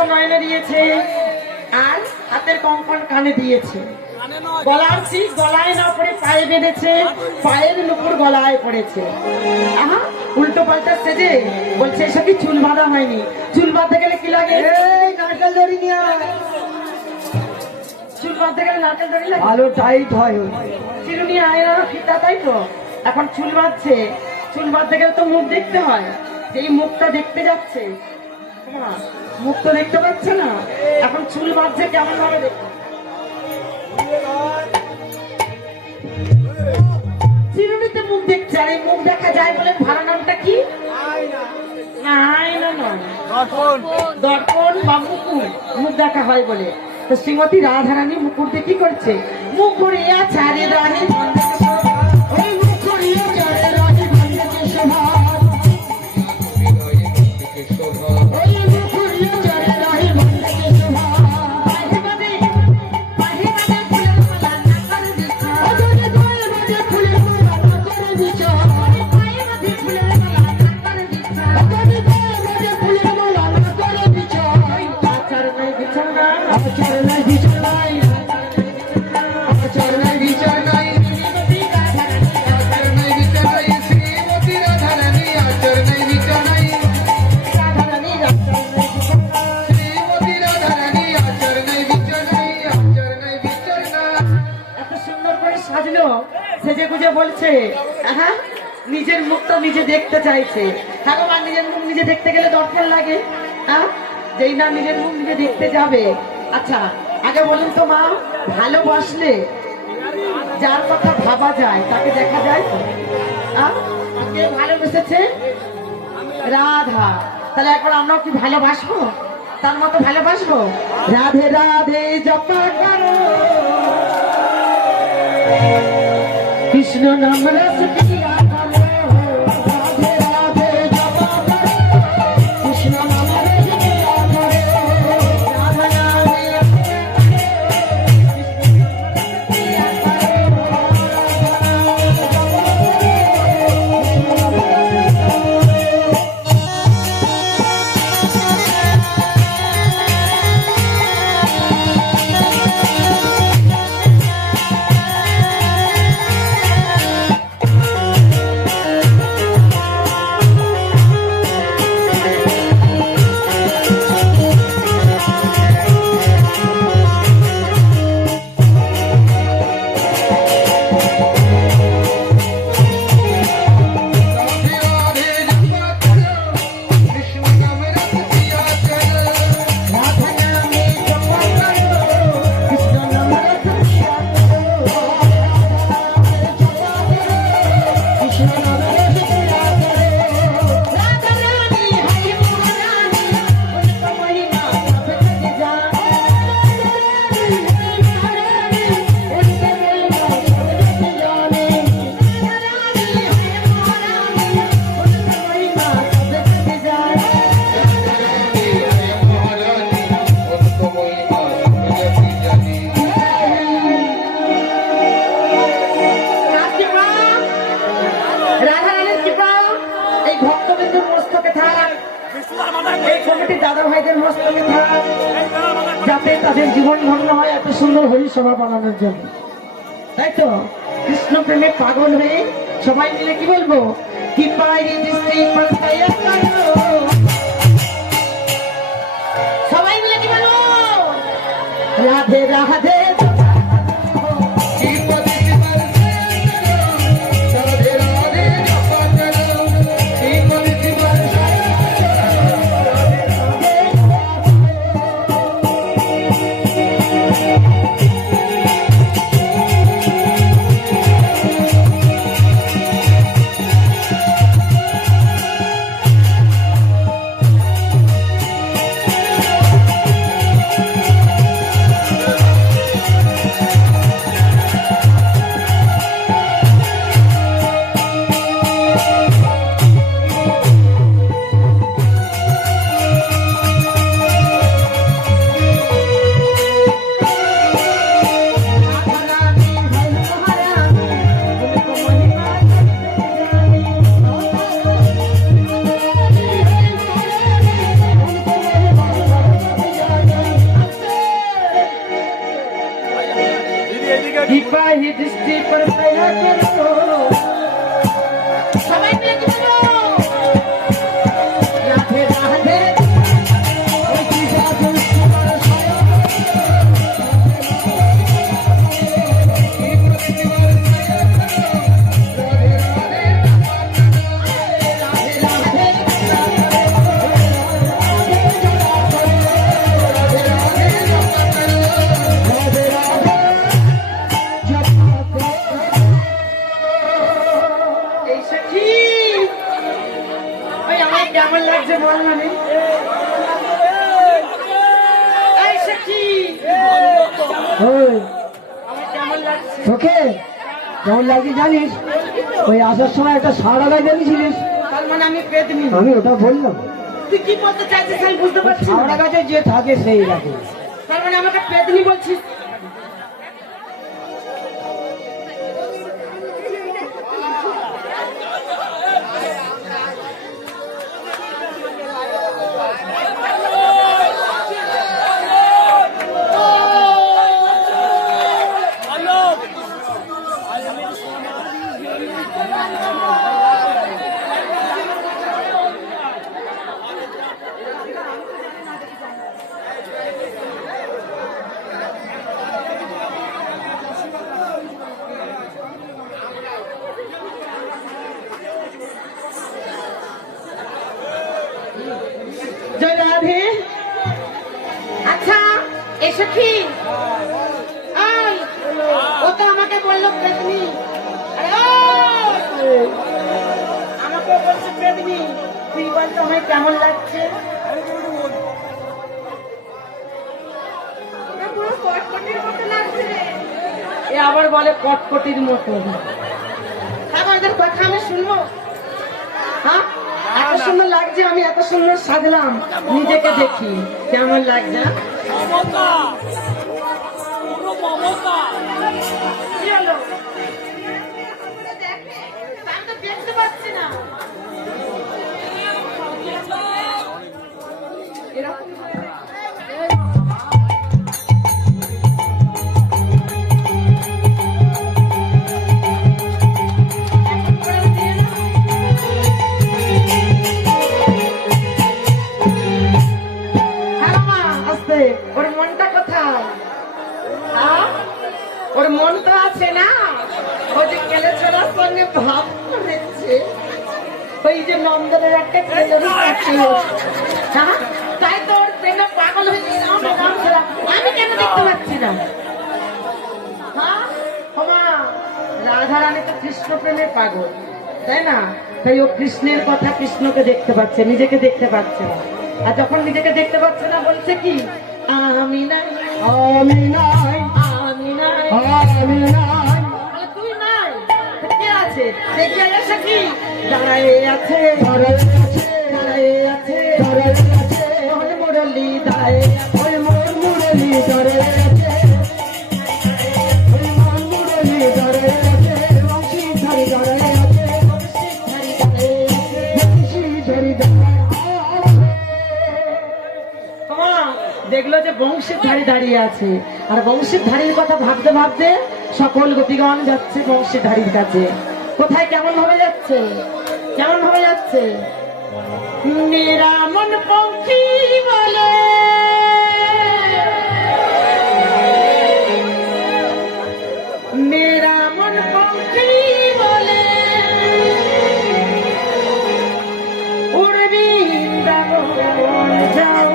মুক্তা নয়নে দিয়েছে আর হাতের কঙ্কন কানে দিয়েছে। গলার চিক গলায় না পড়ে পায়ে বেঁধেছে, পায়ের নুপুর গলায় পড়েছে। আহা, উল্টো পাল্টা সেজে বলছে এসব কি চুল বাঁধা হয়নি? চুল বাঁধতে গেলে কি লাগে? নারকেল দড়ি নিয়ে চুল বাঁধতে গেলে নারকেল দড়ি লাগে, ভালো টাইট হয়। চিরুনি আয়না ফিতা, তাই তো। এখন চুল বাঁধছে, চুল বাঁধতে গেলে তো মুখ দেখতে হয়। যেই মুখটা দেখতে যাচ্ছে, মুখ তো দেখতে পাচ্ছে না, এখন চুল বাঁধছে কেমন ভাবে দেখো। চিরুনিতে মুখ দেখছে, আর এই মুখ দেখা যায় বলে ভাড়া নামটা কি? আয়না নয়, দর্পণ বা মুকুর, মুখ দেখা হয় বলে। তো শ্রীমতী রাধারানী মুকুর দিয়ে কি করছে? মুকুরিয়া চারে রানী সেজে গুজে বলছে, হ্যাঁ নিজের মুখটা নিজে দেখতে চাইছে। ভগবান নিজের মুখ নিজে দেখতে গেলে দরকার লাগে, হ্যাঁ যেই না নিজের মুখ নিজে দেখতে যাবে। আচ্ছা আগে বলুন তো মা, ভালোবাসলে যার কথা ভাবা যায় তাকে দেখা যায় তো? কে ভালোবেসেছে? রাধা। তাহলে এখন আমরাও কি ভালোবাসবো? তার মতো ভালোবাসবো? রাধে রাধে জপা করো, কৃষ্ণ নাম রস পিয়া করো, রাধে রাধে জপা করো, কৃষ্ণ নাম রস পিয়া করো, রাধা নামে পিয়া করো, দাদা ভাইদের মস্তকে থাক, যাতে তাদের জীবন ধন্য হয় এত সুন্দর হরিসভা বানানোর জন্য। তাই তো কৃষ্ণ প্রেমে পাগল হয়ে সবাই মিলে কি বলবো? কি সবাই মিলে কি বলবো? রাধে রাধে দৃষ্টি করে দয়া করো সবাই মিলে কি বলো রাধে রাধে ওই কি জাদু তোমার কেমন লাগছে বল না তোকে কেমন লাগছে জানিস? ওই আসার সময় একটা সারা গায়ে দেখেছিলিস? তার মানে আমি পেতনি। আমি ওটা বললাম। তুই কি বলতে চাইছিস আমি বুঝতে পারছি না। সারা গাছে যে থাকে সেই রাখে। তার মানে আমাকে পেতনি বলছিস? জয় রাধে। আচ্ছা এসো কি ও তো আমাকে বললো পেতনি। আমাকে বলছে পেতনি। তুই বলতো আমায় কেমন লাগছে? এ আবার বলে কটকটির মতো। আমাদের কথা আমি শুনবো? হ্যাঁ এত সুন্দর লাগছে, আমি এত সুন্দর সাজলাম, নিজেকে দেখি কেমন লাগছে। আমি তো দেখতে পাচ্ছি না এরকম। ওর মনটা কোথায়? ওর মন তো আছে না, ওই যে কেলে ছোড়ার সঙ্গে ভাব করেছে, ওই যে নন্দনের একটা তাই তো ওর প্রেমে পাগল হয়েছে। আমি কেন দেখতে পাচ্ছি না? রাধা রানী তো কৃষ্ণ প্রেমে পাগল, তাই না? তাই ও কৃষ্ণের কথা, কৃষ্ণকে দেখতে পাচ্ছে, নিজেকে দেখতে পাচ্ছে না। আর যখন নিজেকে দেখতে পাচ্ছে না বলছে কি আমি নাই, আমি নাই, আমি নাই, আমি নাই। তুই নাই, কে আছে? দেখে এসে কি দাঁড়ায় আছে, দাঁড়ায় আছে, দাঁড়ায় আছে, দাঁড়ায় আছে। ওর মুরলি দাঁড়ায়, ওই মোর মুরলি দাঁড়ায় আছে, ওই মোর মুরলি দাঁড়ায় আছে। বংশী ধরি দাঁড়ায় আছে, ধারি দাঁড়ায় আছে। বংশী ধরি দাঁড়ায় আছে। দেখলো যে বংশের ধারে দাঁড়িয়ে আছে, আর বংশের ধারির কথা ভাবতে ভাবতে সকল গোপীগণ যাচ্ছে বংশের ধারির কাছে। কোথায় কেমন ভাবে যাচ্ছে? কেমন ভাবে যাচ্ছে? মেরা মন পঙ্খী বলে, মেরা মন পঙ্খী বলে উড়বি বৃন্দাবন যাও।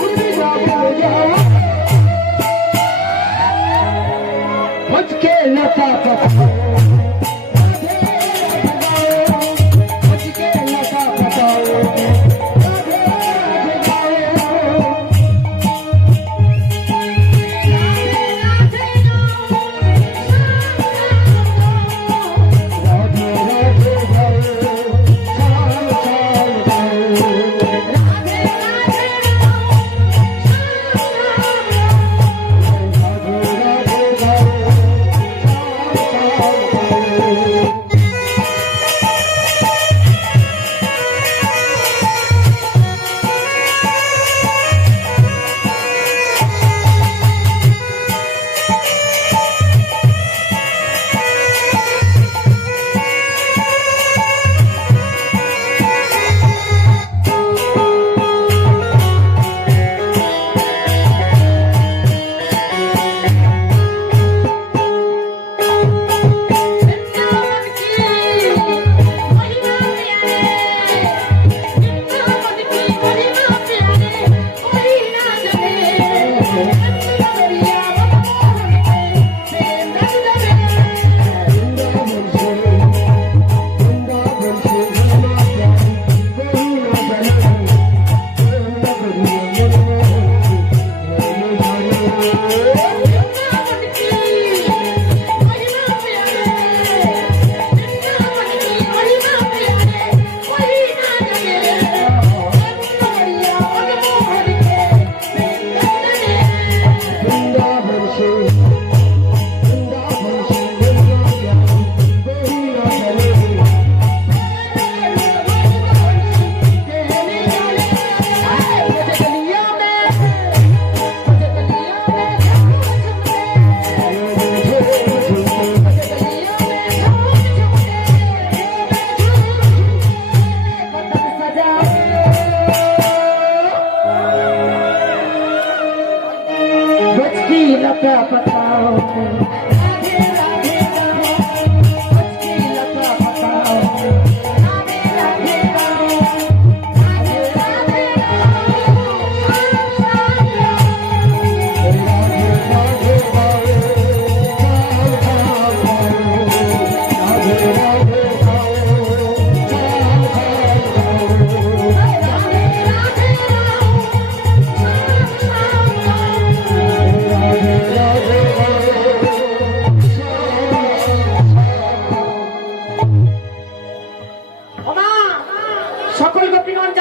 উড়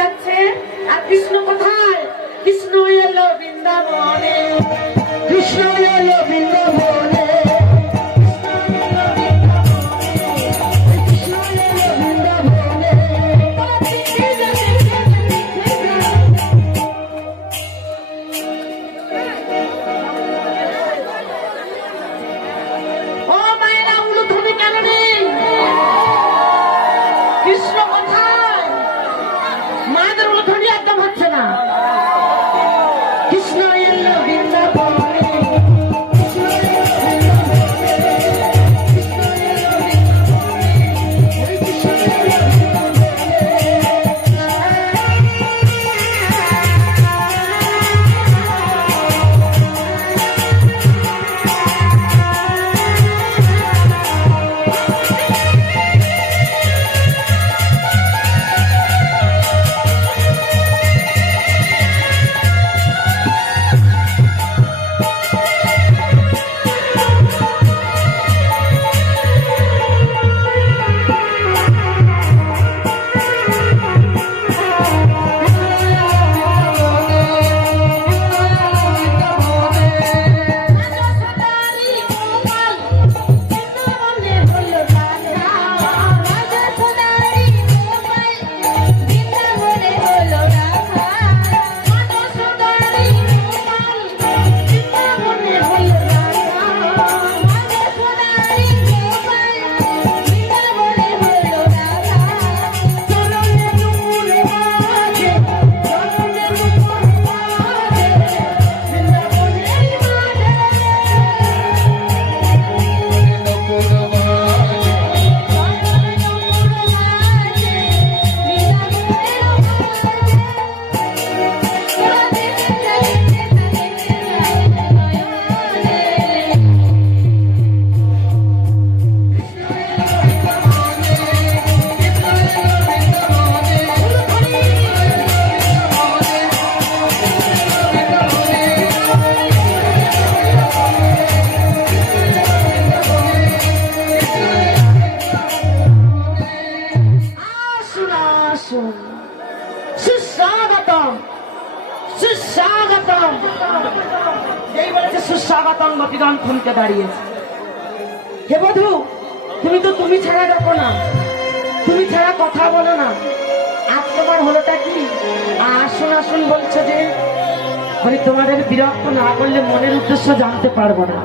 যাচ্ছে আর কৃষ্ণ কোথায়? কৃষ্ণ এলো বৃন্দাবনে, কৃষ্ণ এলো বৃন্দাবনে, কৃষ্ণ এলো বৃন্দাবনে। ও মায়েরা, উলুধ্বনি কেন নেই? কৃষ্ণ কোথায়? মায়েদের উলুধ্বনি একদম হচ্ছে না। কৃষ্ণ এলো বৃন্দাবনে, কৃষ্ণ এলো বৃন্দাবনে, কৃষ্ণ এলো বৃন্দাবনে, কৃষ্ণ এলো সুস্বাগতম, সুস্বাগতম। যেই বলেছে সুস্বাগতম, গোপীগণ থমকে দাঁড়িয়েছে। হে বধূ, তুমি তো তুমি ছাড়া ডাকো না, তুমি ছাড়া কথা বলো না, আজ তোমার হলোটা কি? আসুন আসুন বলছো যে, মানে তোমাদের বিরক্ত না করলে মনের উদ্দেশ্য জানতে পারবো না।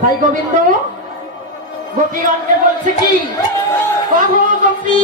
তাই গোবিন্দ গোপীগণকে বলছে কি, কহ গোপী